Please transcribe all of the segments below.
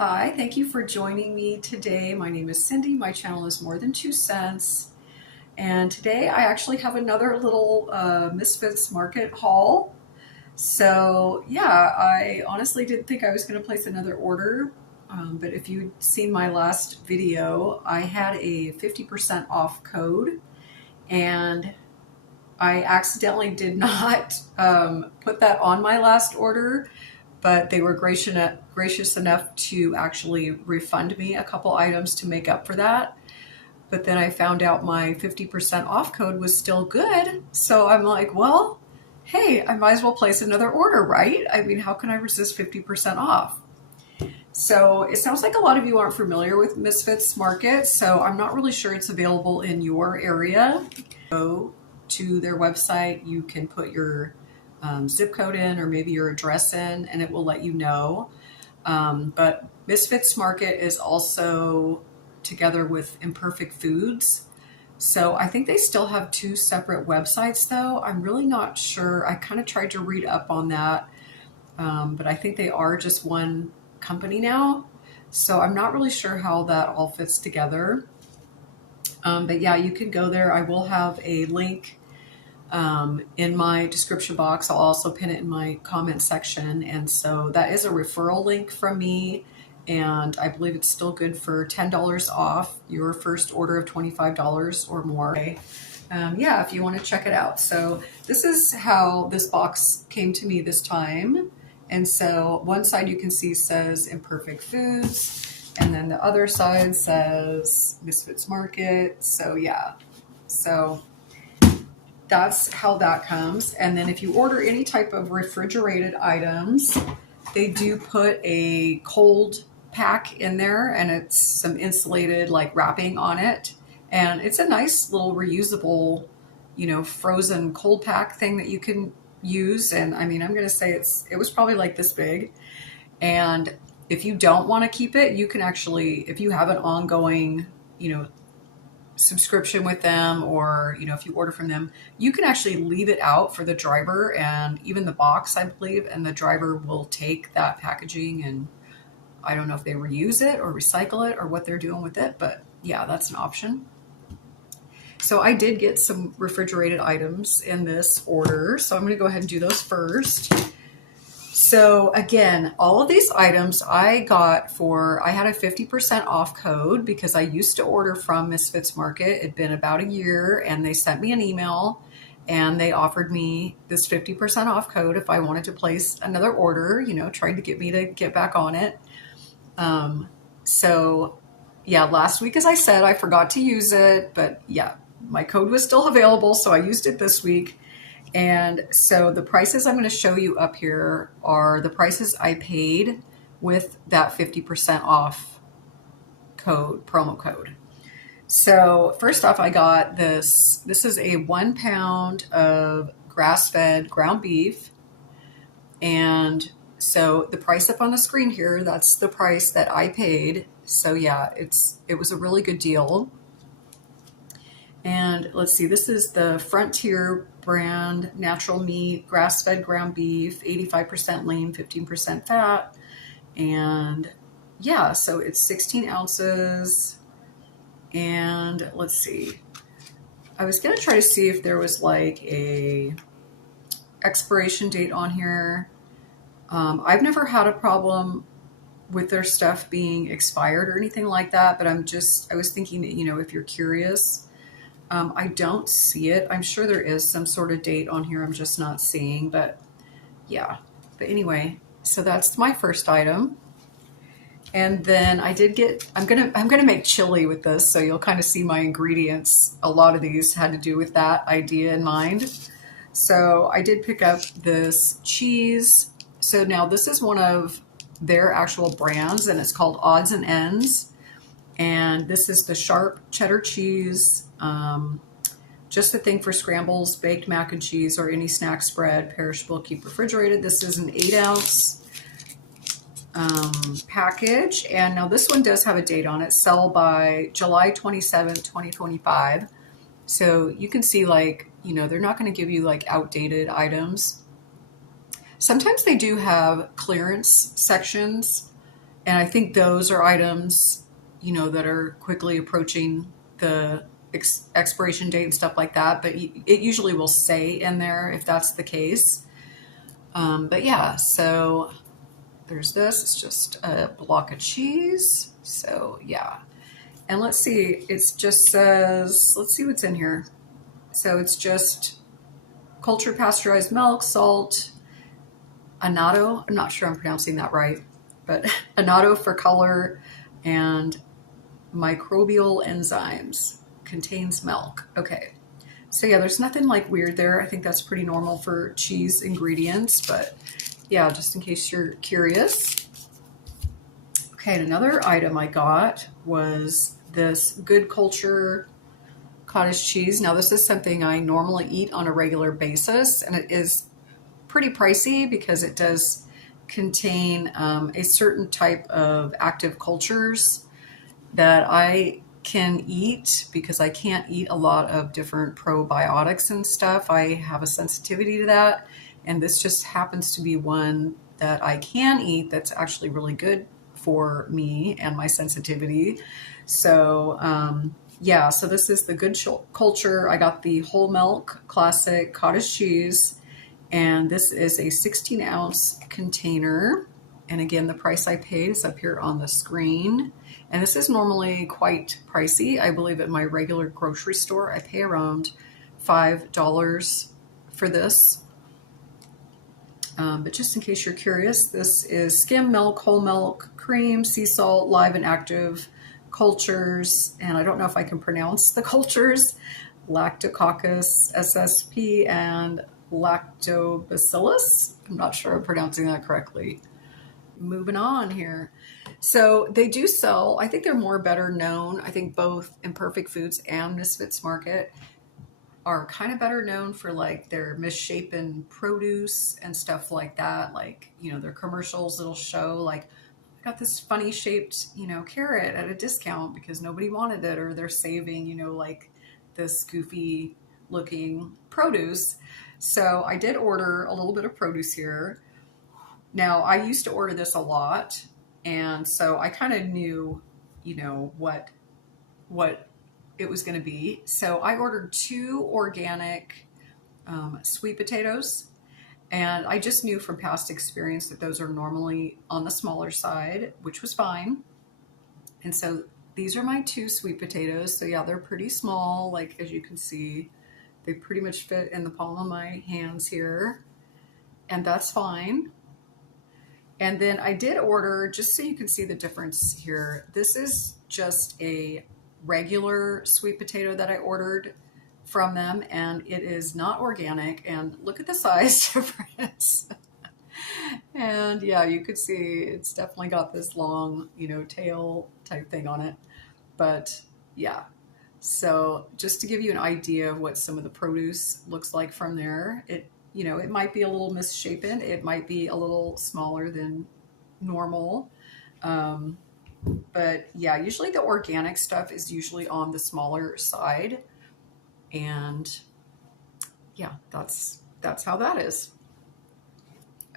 Hi, thank you for joining me today. My name is Cindy. My channel is More Than 2 Cents. And today I actually have another little Misfits Market haul. So yeah, I honestly didn't think I was going to place another order. But if you'd seen my last video, I had a 50% off code and I accidentally did not put that on my last order, but they were gracious enough to actually refund me a couple items to make up for that. But then I found out my 50% off code was still good. So I'm like, well, hey, I might as well place another order, right? I mean, how can I resist 50% off? So it sounds like a lot of you aren't familiar with Misfits Market, so I'm not really sure it's available in your area. Go to their website, you can put your zip code in or maybe your address in, and it will let you know. But Misfits Market is also together with Imperfect Foods. So I think they still have two separate websites though. I'm really not sure. I kind of tried to read up on that, but I think they are just one company now. So I'm not really sure how that all fits together. But yeah, you can go there. I will have a link in my description box. I'll also pin it in my comment section. And so that is a referral link from me. And I believe it's still good for $10 off your first order of $25 or more. Yeah, if you want to check it out. So this is how this box came to me this time. And so one side you can see says Imperfect Foods, and then the other side says Misfits Market. So yeah, so that's how that comes. And then if you order any type of refrigerated items, they do put a cold pack in there, and it's some insulated like wrapping on it. And it's a nice little reusable, frozen cold pack thing that you can use. And I mean, I'm going to say it was probably like this big. And if you don't want to keep it, you can actually, if you have an ongoing, subscription with them, or if you order from them, you can actually leave it out for the driver and even the box, I believe, and the driver will take that packaging, and I don't know if they reuse it or recycle it or what they're doing with it, but yeah, that's an option. So I did get some refrigerated items in this order, so I'm going to go ahead and do those first. So again, all of these items I got I had a 50% off code because I used to order from Misfits Market. It'd been about a year, and they sent me an email and they offered me this 50% off code if I wanted to place another order, tried to get me to get back on it. So yeah, last week, as I said, I forgot to use it, but yeah, my code was still available, so I used it this week. And so the prices I'm going to show you up here are the prices I paid with that 50% off promo code. So first off, I got this. This is a 1 pound of grass-fed ground beef. And so the price up on the screen here, that's the price that I paid. So yeah, it was a really good deal. And let's see, this is the Frontier brand natural meat, grass-fed ground beef, 85% lean, 15% fat. And yeah, so it's 16 ounces. And let's see, I was going to try to see if there was like a expiration date on here. I've never had a problem with their stuff being expired or anything like that, but I was thinking that, if you're curious, I don't see it. I'm sure there is some sort of date on here I'm just not seeing, but yeah. But anyway, so that's my first item. And then I did I'm gonna make chili with this, so you'll kind of see my ingredients. A lot of these had to do with that idea in mind. So I did pick up this cheese. So now this is one of their actual brands, and it's called Odds and Ends. And this is the sharp cheddar cheese. Just a thing for scrambles, baked mac and cheese, or any snack spread, perishable, keep refrigerated. This is an 8-ounce package. And now this one does have a date on it. Sell by July 27th, 2025. So you can see, like, they're not going to give you like outdated items. Sometimes they do have clearance sections And I think those are items, that are quickly approaching the expiration date and stuff like that. But it usually will say in there if that's the case. But yeah, so there's this. It's just a block of cheese. So yeah. And let's see, it just says, let's see what's in here. So it's just cultured pasteurized milk, salt, annatto. I'm not sure I'm pronouncing that right, but annatto for color, and microbial enzymes. Contains milk. Okay. So yeah, there's nothing like weird there. I think that's pretty normal for cheese ingredients, but yeah, just in case you're curious. Okay, and another item I got was this Good Culture cottage cheese. Now, this is something I normally eat on a regular basis, and it is pretty pricey because it does contain a certain type of active cultures that I can eat because I can't eat a lot of different probiotics and stuff. I have a sensitivity to that, and this just happens to be one that I can eat that's actually really good for me and my sensitivity. So, yeah, so this is the Good Culture. I got the whole milk classic cottage cheese, and this is a 16-ounce container. And again, the price I paid is up here on the screen. And this is normally quite pricey. I believe at my regular grocery store, I pay around $5 for this. But just in case you're curious, this is skim milk, whole milk, cream, sea salt, live and active cultures. And I don't know if I can pronounce the cultures, Lactococcus, SSP, and Lactobacillus. I'm not sure I'm pronouncing that correctly. Moving on here. So they do sell, I think they're more better known. I think both Imperfect Foods and Misfits Market are kind of better known for like their misshapen produce and stuff like that. Like, their commercials, it'll show like, I got this funny shaped, carrot at a discount because nobody wanted it, or they're saving, like this goofy looking produce. So I did order a little bit of produce here. Now, I used to order this a lot, and so I kind of knew, what it was going to be. So I ordered 2 organic sweet potatoes, and I just knew from past experience that those are normally on the smaller side, which was fine. And so these are my 2 sweet potatoes. So yeah, they're pretty small. Like, as you can see, they pretty much fit in the palm of my hands here, and that's fine. And then I did order, just so you can see the difference here, this is just a regular sweet potato that I ordered from them, and it is not organic. And look at the size difference. And yeah, you could see it's definitely got this long, tail type thing on it. But yeah, so just to give you an idea of what some of the produce looks like from there, it might be a little misshapen. It might be a little smaller than normal. Um, but yeah, usually the organic stuff is usually on the smaller side. And yeah, that's how that is.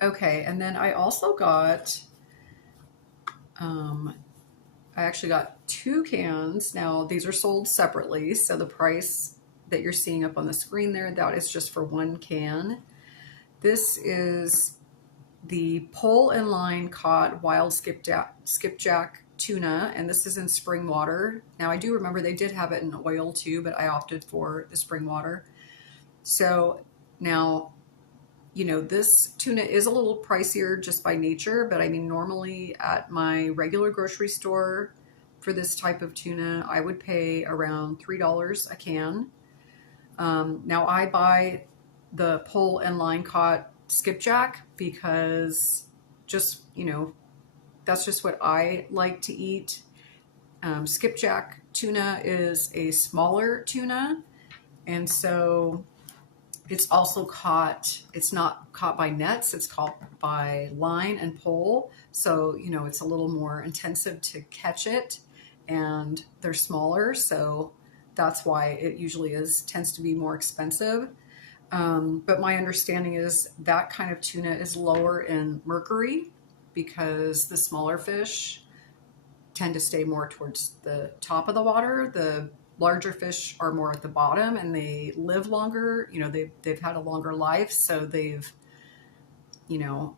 Okay, and then I also got um, I actually got 2 cans. Now these are sold separately, so the price that you're seeing up on the screen there, that is just for 1 can. This is the pole and line caught wild skipjack tuna, and this is in spring water. Now I do remember they did have it in oil too, but I opted for the spring water. So now, this tuna is a little pricier just by nature, but I mean, normally at my regular grocery store for this type of tuna, I would pay around $3 a can. Now I buy the pole and line caught skipjack because just, that's just what I like to eat. Skipjack tuna is a smaller tuna, and so it's not caught by nets, it's caught by line and pole. So, it's a little more intensive to catch it, and they're smaller. So that's why it usually tends to be more expensive. But my understanding is that kind of tuna is lower in mercury. because the smaller fish tend to stay more towards the top of the water. The larger fish are more at the bottom, and they live longer. You know, they've had a longer life, so they've, you know,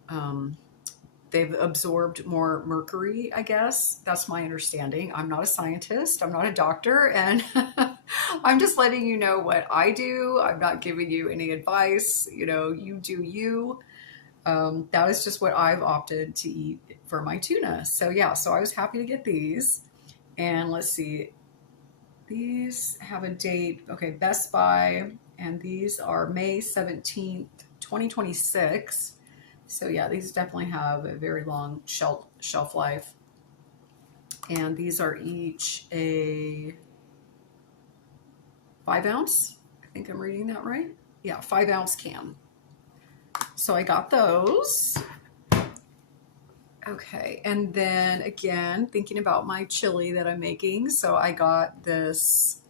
they've absorbed more mercury, I guess. That's my understanding. I'm not a scientist. I'm not a doctor. And I'm just letting you know what I do. I'm not giving you any advice. You know, you do you. That is just what I've opted to eat for my tuna. So yeah, so I was happy to get these. And let's see, these have a date. Okay, Best Buy. And these are May 17th, 2026. So yeah, these definitely have a very long shelf life. And these are each a 5-ounce. I think I'm reading that right. Yeah, 5-ounce can. So I got those. Okay, and then again, thinking about my chili that I'm making. So I got this.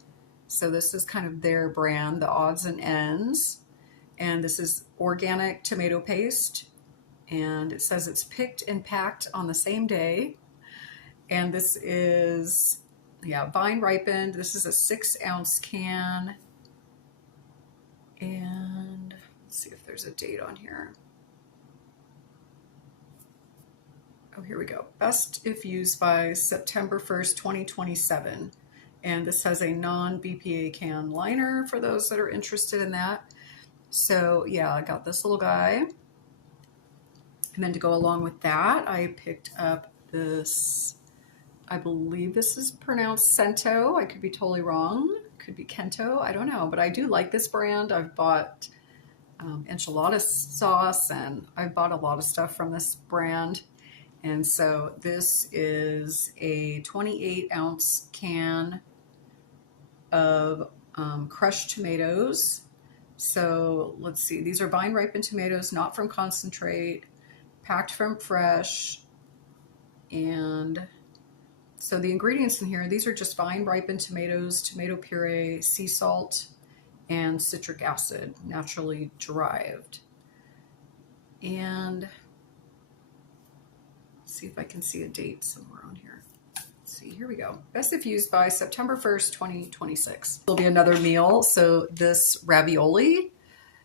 So this is kind of their brand, the Odds and Ends. And this is organic tomato paste. And it says it's picked and packed on the same day. And this is, yeah, vine ripened. This is a 6-ounce can. And let's see if there's a date on here. Oh, here we go. Best if used by September 1st, 2027. And this has a non-BPA can liner for those that are interested in that. So yeah, I got this little guy. And then to go along with that, I picked up this, I believe this is pronounced Cento. I could be totally wrong. Could be Kento. I don't know. But I do like this brand. I've bought enchilada sauce, and I've bought a lot of stuff from this brand. And so this is a 28-ounce can of crushed tomatoes. So let's see. These are vine-ripened tomatoes, not from concentrate, packed from fresh. And so the ingredients in here, these are just vine-ripened tomatoes, tomato puree, sea salt, and citric acid, naturally derived. And let's see if I can see a date somewhere on here. Let's see, here we go. Best if used by September 1st, 2026. There'll be another meal. So this ravioli.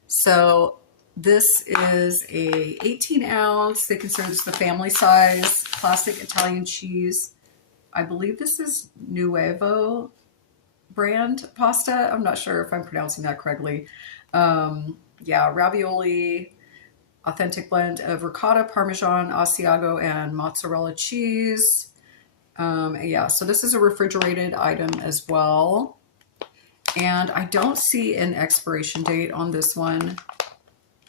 So this is a 18-ounce. They consider this the family size, classic Italian cheese. I believe this is Nuevo brand pasta. I'm not sure if I'm pronouncing that correctly. Yeah, ravioli, authentic blend of ricotta, Parmesan, Asiago, and mozzarella cheese. Yeah, so this is a refrigerated item as well. And I don't see an expiration date on this one.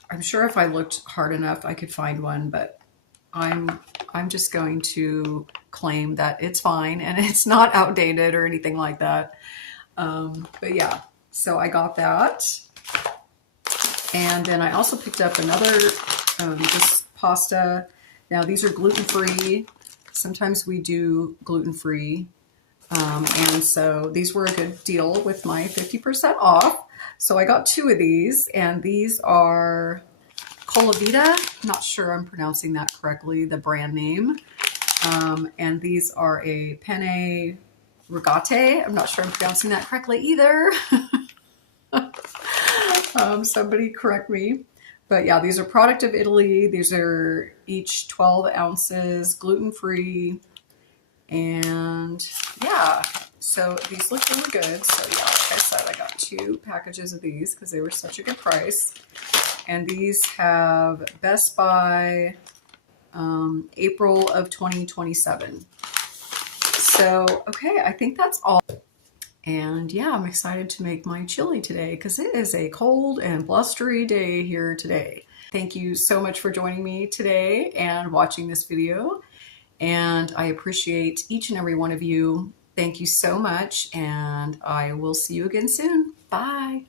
I'm sure if I looked hard enough, I could find one, but I'm just going to claim that it's fine and it's not outdated or anything like that. But yeah, so I got that. And then I also picked up another this pasta. Now these are gluten-free. Sometimes we do gluten-free. And so these were a good deal with my 50% off. So I got 2 of these, and these are Colavita. Not sure I'm pronouncing that correctly, the brand name. And these are a penne rigate. I'm not sure I'm pronouncing that correctly either. Somebody correct me. But yeah, these are product of Italy. These are each 12 ounces, gluten-free. And yeah, so these look really good. So yeah, like I said, I got 2 packages of these because they were such a good price. And these have Best Buy April of 2027. So, okay, I think that's all. And yeah, I'm excited to make my chili today because it is a cold and blustery day here today. Thank you so much for joining me today and watching this video. And I appreciate each and every one of you. Thank you so much, and I will see you again soon. Bye.